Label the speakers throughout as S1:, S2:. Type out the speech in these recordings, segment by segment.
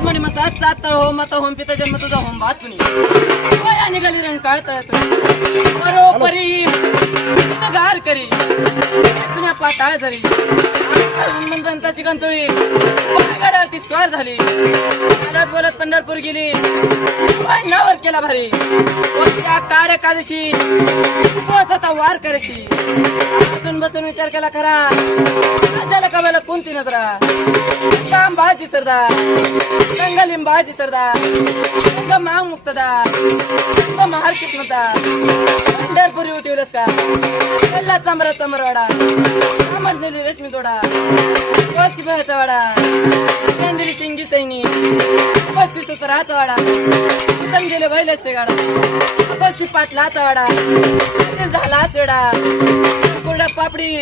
S1: हो, पिता जन्म तुझा होम भात कुणी वया निघाली रंग काळतळत बरोबरी गार करी. जुन्या पाताळ झरी हनुमंताची कंचोळी गडावरती स्वार झाली. बोलत बोलत पंढरपूर गेली. नावर केला भारी. व त्या काड्या कादशी उपवास आता वार करायची. बसून बसून विचार केला खरा. राजाला कबाला कोणती नजरा? काम बाजी सरदार. लिंबाजी सरदार रंग मांग मुक्तदार रंग महार किस्मतदार पंढरपुरी उठवलंस का कल्ला चांबरा चांबरवाडा समजलेली रेशमी जोडा कोस्ती भयाचा वाडा केंद्री शिंगी सैनी कोस्ती सुतराचा वाडा इथं गेले बैल असते गाडा कोस्ती पाटलाचा वाडा ते झाला चेडा कोरड्या पापडी.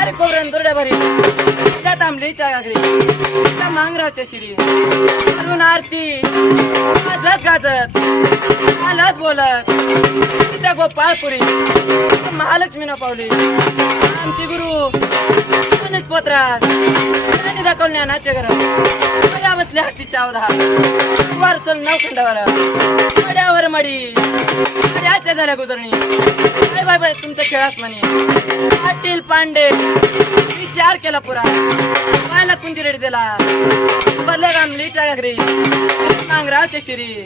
S1: अरे कोबऱ्यान दुरड्या भरी त्या तांबलीच्या गागरी त्या मांगरावच्या शिरी. अरुण आरती. वाजत गाजत. आलत बोलत. त्या गोपाळपुरी. महालक्ष्मी न पावली. आमची गुरु गणेश दाखवलं ज्ञानाचे घर माझ्या बसले हातीच्या अवधा वारसल नवखंडावर मड्यावर मडी. मड्याच्या झाल्या गुजरणी. बाय बाय बाय तुमचं खेळात म्हणे पाटील पांडे. विचार केला पुरा. पायला कुंजी रेडी दिला. बरले घरी नांगरावच्या शिरी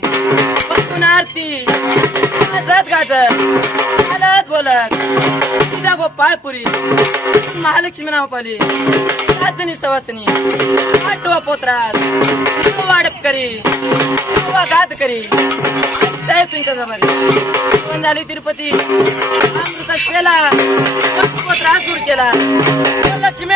S1: बघून आरती. गाजत गाजत. चालत बोलत. तुझ्या गोपाळपुरी महालक्ष्मी नावपाली. राजनी सवासनी. आठवा पोत्रात वाडप करी गात करी साहेब तुमच्या जमारी कोण झाली तिरुपती. अमृतात केला पोत्रात दूर केला.
S2: लक्ष्मी